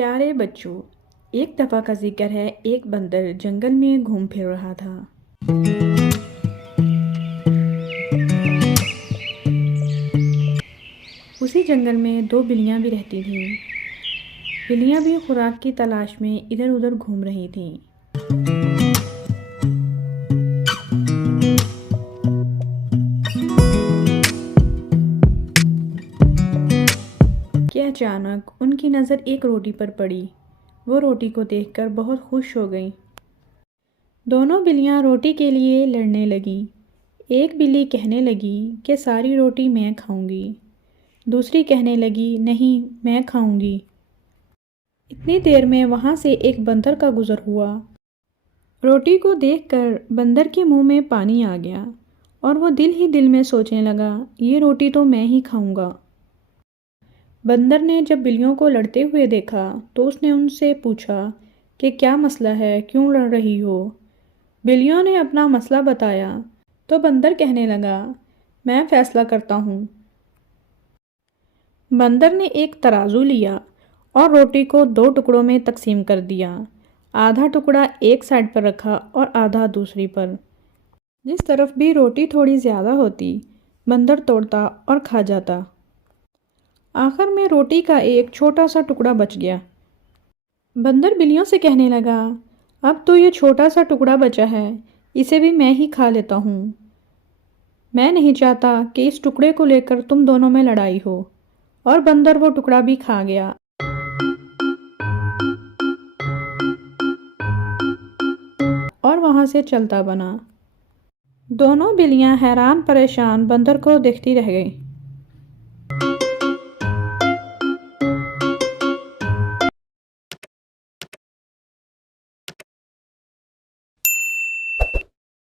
پیارے بچوں، ایک دفعہ کا ذکر ہے، ایک بندر جنگل میں گھوم پھر رہا تھا۔ اسی جنگل میں دو بلیاں بھی رہتی تھیں۔ بلیاں بھی خوراک کی تلاش میں ادھر ادھر گھوم رہی تھیں۔ کہ اچانک ان کی نظر ایک روٹی پر پڑی۔ وہ روٹی کو دیکھ کر بہت خوش ہو گئیں۔ دونوں بلیاں روٹی کے لیے لڑنے لگیں۔ ایک بلی کہنے لگی کہ ساری روٹی میں کھاؤں گی۔ دوسری کہنے لگی نہیں، میں کھاؤں گی۔ اتنی دیر میں وہاں سے ایک بندر کا گزر ہوا۔ روٹی کو دیکھ کر بندر کے منہ میں پانی آ گیا اور وہ دل ہی دل میں سوچنے لگا، یہ روٹی تو میں ہی کھاؤں گا۔ بندر نے جب بلیوں کو لڑتے ہوئے دیکھا تو اس نے ان سے پوچھا کہ کیا مسئلہ ہے، کیوں لڑ رہی ہو؟ بلیوں نے اپنا مسئلہ بتایا تو بندر کہنے لگا، میں فیصلہ کرتا ہوں۔ بندر نے ایک ترازو لیا اور روٹی کو دو ٹکڑوں میں تقسیم کر دیا۔ آدھا ٹکڑا ایک سائڈ پر رکھا اور آدھا دوسری پر۔ جس طرف بھی روٹی تھوڑی زیادہ ہوتی، بندر توڑتا اور کھا جاتا۔ آخر میں روٹی کا ایک چھوٹا سا ٹکڑا بچ گیا۔ بندر بلیوں سے کہنے لگا، اب تو یہ چھوٹا سا ٹکڑا بچا ہے، اسے بھی میں ہی کھا لیتا ہوں۔ میں نہیں چاہتا کہ اس ٹکڑے کو لے کر تم دونوں میں لڑائی ہو۔ اور بندر وہ ٹکڑا بھی کھا گیا۔ اور وہاں سے چلتا بنا۔ دونوں بلیاں حیران پریشان بندر کو دیکھتی رہ گئیں۔